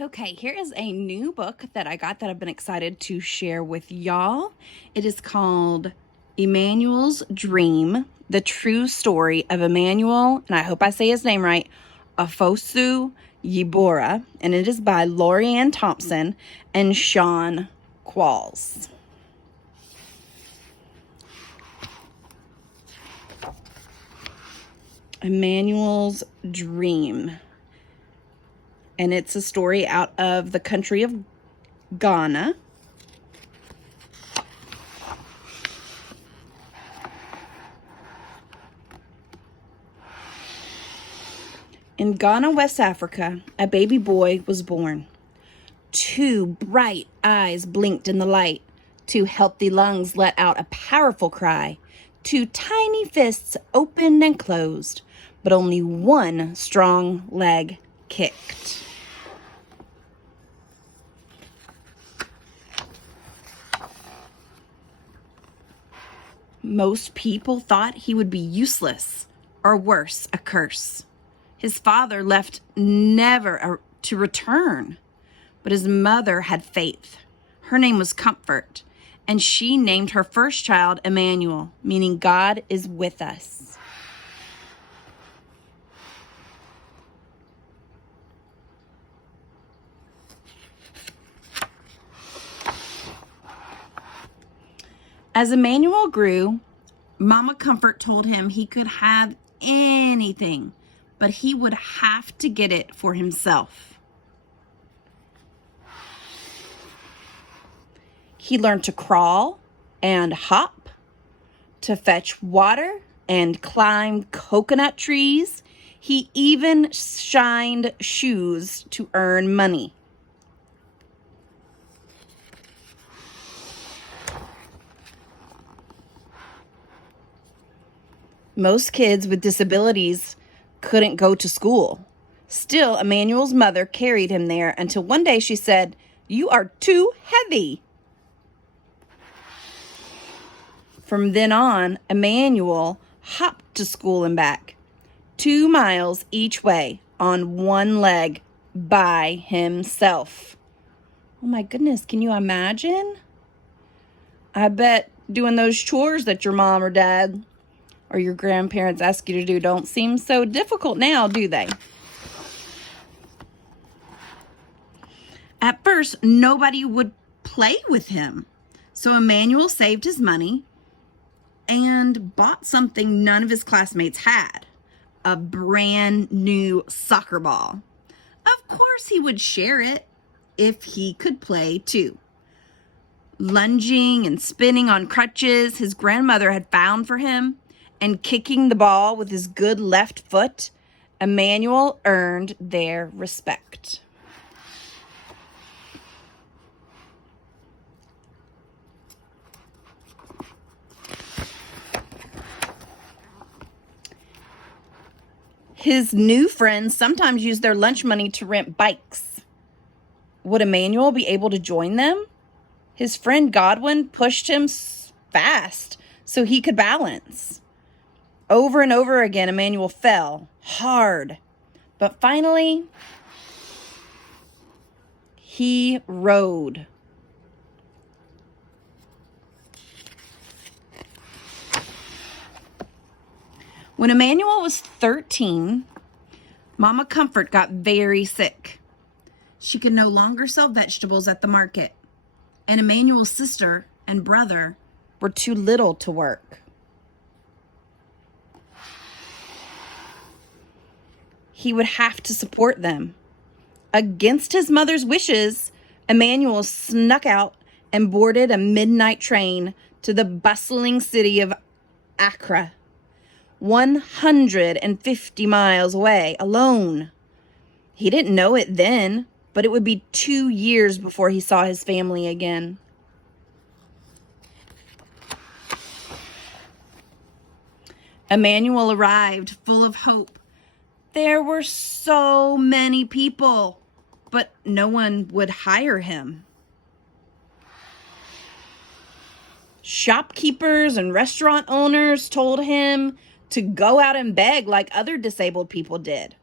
Okay, here is a new book that I got that I've been excited to share with y'all. It is called Emmanuel's Dream, the true story of Emmanuel, and I hope I say his name right, Afosu Yibora, and it is by Lorianne Thompson and Sean Qualls. Emmanuel's Dream. And it's a story out of the country of Ghana. In Ghana, West Africa, a baby boy was born. 2 bright eyes blinked in the light. 2 healthy lungs let out a powerful cry. 2 tiny fists opened and closed, but only 1 strong leg kicked. Most people thought he would be useless, or worse, a curse. His father left never to return, but his mother had faith. Her name was Comfort, and she named her first child Emmanuel, meaning God is with us. As Emmanuel grew, Mama Comfort told him he could have anything, but he would have to get it for himself. He learned to crawl and hop, to fetch water and climb coconut trees. He even shined shoes to earn money. Most kids with disabilities couldn't go to school. Still, Emmanuel's mother carried him there until one day she said, "You are too heavy." From then on, Emmanuel hopped to school and back, 2 miles each way on 1 leg by himself. Oh my goodness, can you imagine? I bet doing those chores that your mom or dad or your grandparents ask you to do don't seem so difficult now, do they? At first, nobody would play with him. So Emmanuel saved his money and bought something none of his classmates had, a brand new soccer ball. Of course, he would share it if he could play too. Lunging and spinning on crutches his grandmother had found for him, and kicking the ball with his good left foot, Emmanuel earned their respect. His new friends sometimes used their lunch money to rent bikes. Would Emmanuel be able to join them? His friend Godwin pushed him fast so he could balance. Over and over again, Emmanuel fell hard, but finally, he rode. When Emmanuel was 13, Mama Comfort got very sick. She could no longer sell vegetables at the market, and Emmanuel's sister and brother were too little to work. He would have to support them. Against his mother's wishes, Emmanuel snuck out and boarded a midnight train to the bustling city of Accra, 150 miles away, alone. He didn't know it then, but it would be 2 years before he saw his family again. Emmanuel arrived full of hope. There were so many people, but no one would hire him. Shopkeepers and restaurant owners told him to go out and beg like other disabled people did.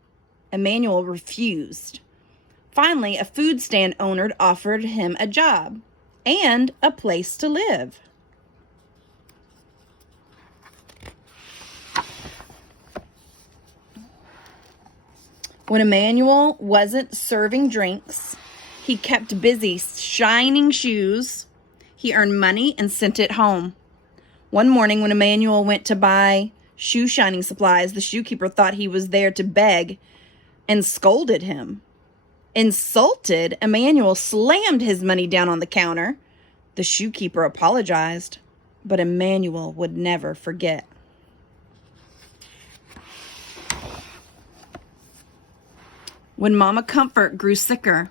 Emmanuel refused. Finally, a food stand owner offered him a job and a place to live. When Emmanuel wasn't serving drinks, he kept busy shining shoes. He earned money and sent it home. One morning when Emmanuel went to buy shoe shining supplies, the shoekeeper thought he was there to beg and scolded him. Insulted, Emmanuel slammed his money down on the counter. The shoekeeper apologized, but Emmanuel would never forget. When Mama Comfort grew sicker,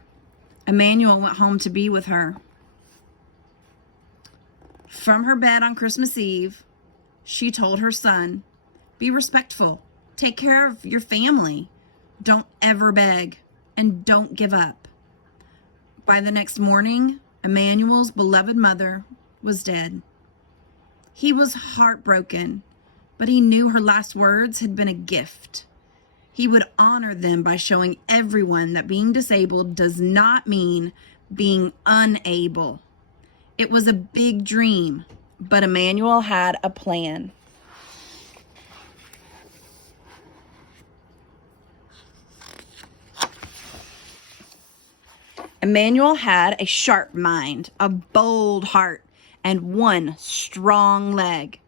Emmanuel went home to be with her. From her bed on Christmas Eve, she told her son, "Be respectful, take care of your family, don't ever beg, and don't give up." By the next morning, Emmanuel's beloved mother was dead. He was heartbroken, but he knew her last words had been a gift. He would honor them by showing everyone that being disabled does not mean being unable. It was a big dream, but Emmanuel had a plan. Emmanuel had a sharp mind, a bold heart, and one strong leg.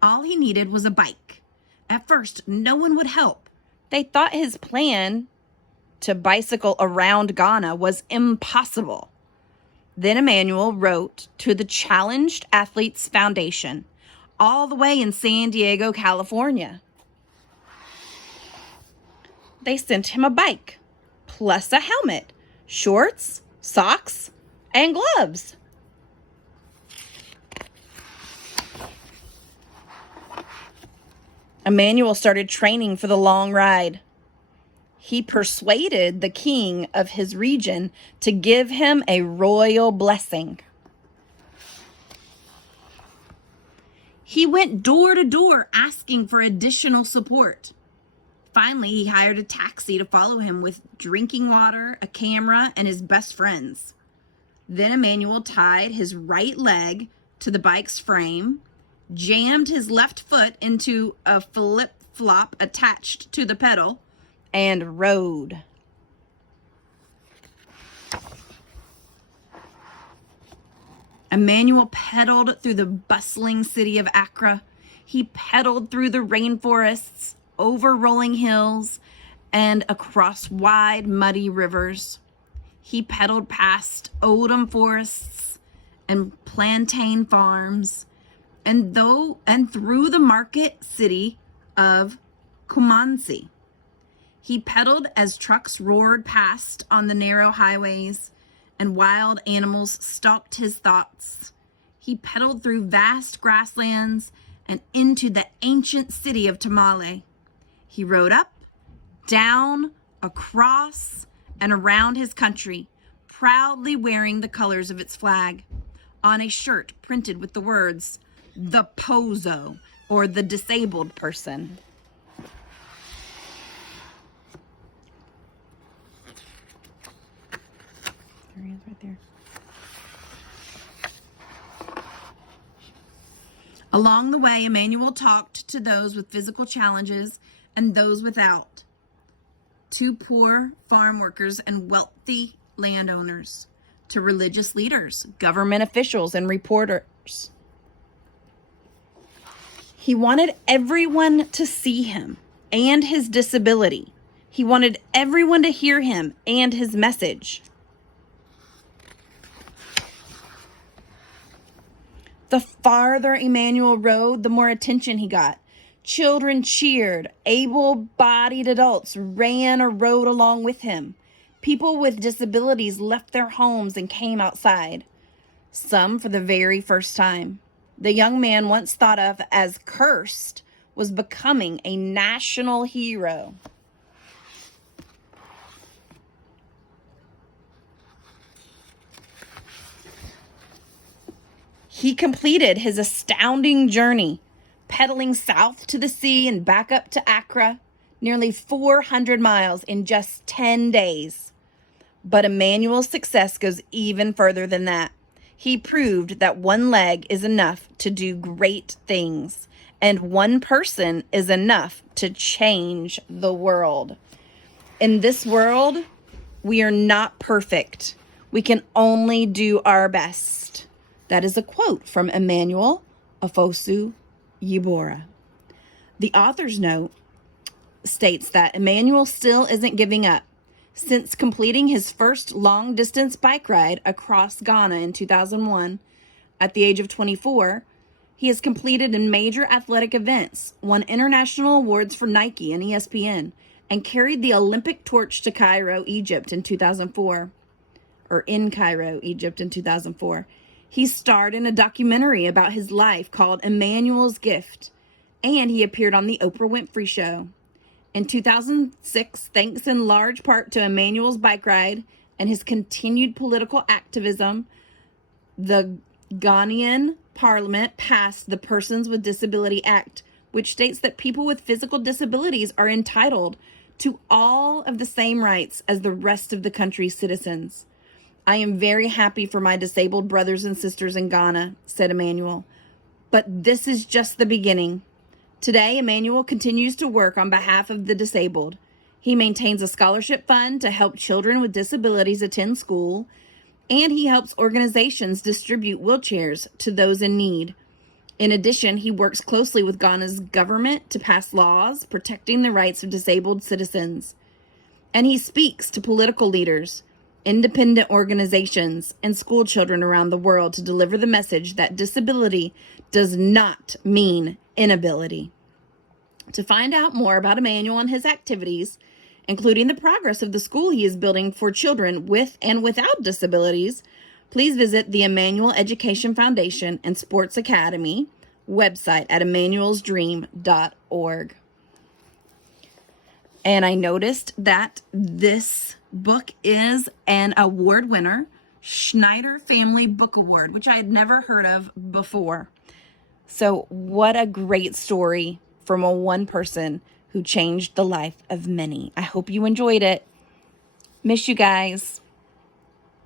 All he needed was a bike. At first, no one would help. They thought his plan to bicycle around Ghana was impossible. Then Emmanuel wrote to the Challenged Athletes Foundation, all the way in San Diego, California. They sent him a bike, plus a helmet, shorts, socks, and gloves. Emmanuel started training for the long ride. He persuaded the king of his region to give him a royal blessing. He went door to door asking for additional support. Finally, he hired a taxi to follow him with drinking water, a camera, and his best friends. Then Emmanuel tied his right leg to the bike's frame, jammed his left foot into a flip-flop attached to the pedal, and rode. Emmanuel pedaled through the bustling city of Accra. He pedaled through the rainforests, over rolling hills, and across wide, muddy rivers. He pedaled past oldham forests and plantain farms, and through the market city of Kumasi. He pedaled as trucks roared past on the narrow highways and wild animals stalked his thoughts. He pedaled through vast grasslands and into the ancient city of Tamale. He rode up, down, across, and around his country, proudly wearing the colors of its flag, on a shirt printed with the words, "The Pozo," or the disabled person. There he is right there. Along the way, Emmanuel talked to those with physical challenges and those without, to poor farm workers and wealthy landowners, to religious leaders, government officials, and reporters. He wanted everyone to see him and his disability. He wanted everyone to hear him and his message. The farther Emmanuel rode, the more attention he got. Children cheered. Able-bodied adults ran or rode along with him. People with disabilities left their homes and came outside, some for the very first time. The young man once thought of as cursed was becoming a national hero. He completed his astounding journey, pedaling south to the sea and back up to Accra, nearly 400 miles in just 10 days. But Emmanuel's success goes even further than that. He proved that one leg is enough to do great things, and one person is enough to change the world. In this world, we are not perfect. We can only do our best. That is a quote from Emmanuel Afosu Yibora. The author's note states that Emmanuel still isn't giving up. Since completing his first long-distance bike ride across Ghana in 2001, at the age of 24, he has completed in major athletic events, won international awards for Nike and ESPN, and carried the Olympic torch to Cairo, Egypt in 2004. He starred in a documentary about his life called Emmanuel's Gift, and he appeared on the Oprah Winfrey Show. In 2006, thanks in large part to Emmanuel's bike ride and his continued political activism, the Ghanaian Parliament passed the Persons with Disability Act, which states that people with physical disabilities are entitled to all of the same rights as the rest of the country's citizens. I am very happy for my disabled brothers and sisters in Ghana, said Emmanuel. But this is just the beginning. Today, Emmanuel continues to work on behalf of the disabled. He maintains a scholarship fund to help children with disabilities attend school, and he helps organizations distribute wheelchairs to those in need. In addition, he works closely with Ghana's government to pass laws protecting the rights of disabled citizens. And he speaks to political leaders, independent organizations, and school children around the world to deliver the message that disability does not mean inability. To find out more about Emmanuel and his activities, including the progress of the school he is building for children with and without disabilities, please visit the Emmanuel Education Foundation and Sports Academy website at emmanuelsdream.org. And I noticed that this book is an award winner, Schneider Family Book Award, which I had never heard of before. So what a great story from a one person who changed the life of many. I hope you enjoyed it. Miss you guys.